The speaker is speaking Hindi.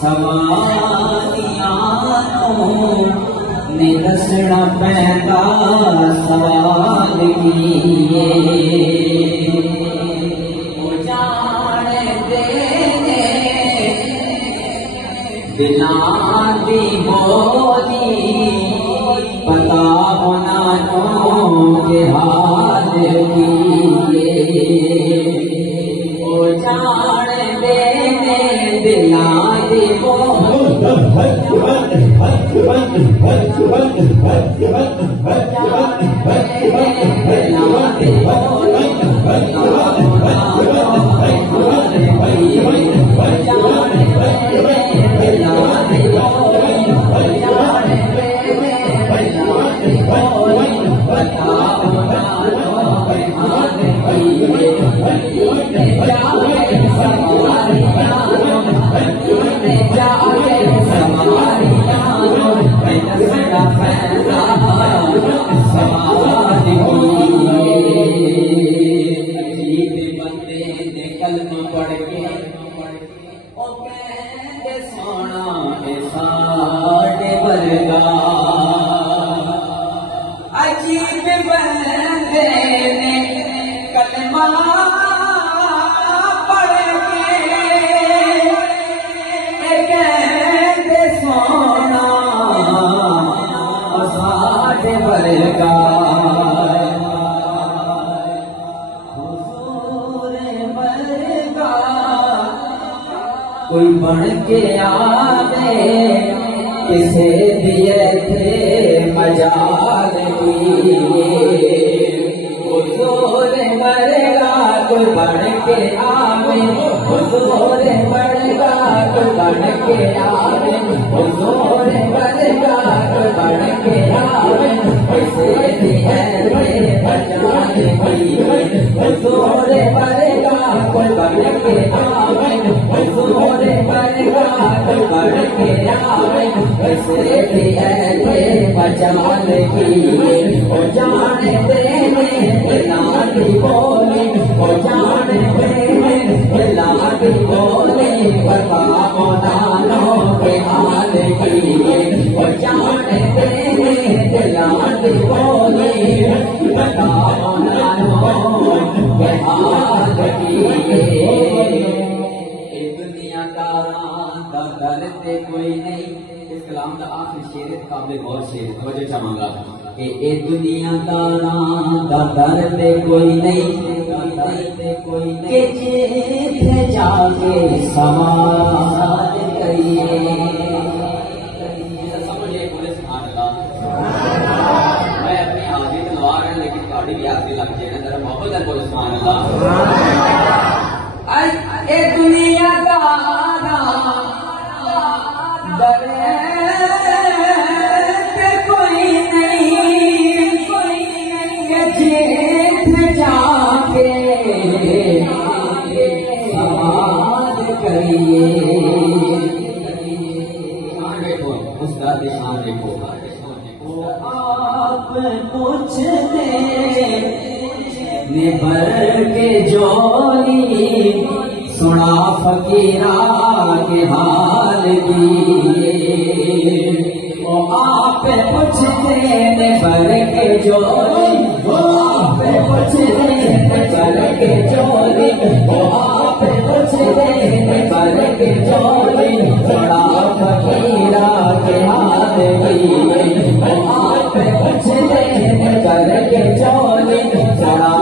सवालियां ने दसना पैदा सवाल किए जाने देने दिलां दी बोली पता होना के हाल किए जान देने दिलां दी कलमा पढ़ के ओ कहते सोना साढ़े वर्गा अजीब बंदे ने कलमा पढ़ के कहते सोना साढ़े वर्गा कोई बन के आवे किसे दिए थे मजाल हुजूर मरेगा कोई बन के आवे हुजूर मरेगा कोई बन के आवे हुजूर मरेगा कोई बन के आवे किसे दिए थे मजाल हुजूर मरेगा कोई बन के आवे हुजूर मरेगा कोई बन के आवे कैसे भी ऐसे मजाल किए ओ जान देने लाडी बोले ओ जान देने लाडी बोले पता मोदानों के हाल किए ओ जान देने लाडी बोले पता मोदानों के हाल किए दर्द कोई नहीं। इस कलाम का आखिरी शेर काबिल गौर शेर वजह चाहूंगा कि ए दुनियादारा दा दर्द कोई नहीं के जिथे जाके समाज करिए समझे बोले सुभान अल्लाह। मैं अपनी हाजिरी में लगा रहा लेकिन गाड़ी भी आगे लग जाए जरा मोहब्बत है बोले सुभान अल्लाह। ए दुनियादारा दर्द कोई नहीं के जेठ जाके समाज करिए। शान देखो उसका शान देखो आप पूछते निभर के जोली सुना फकीरा के हाल दिए ओ आप पूछते ने भर के जोली ओ आप पूछते ने भर के जोली ओ आप पूछते ने भर के जोली सुना फकीरा के हाल दिए ओ आप पूछते ने भर के जोली सुना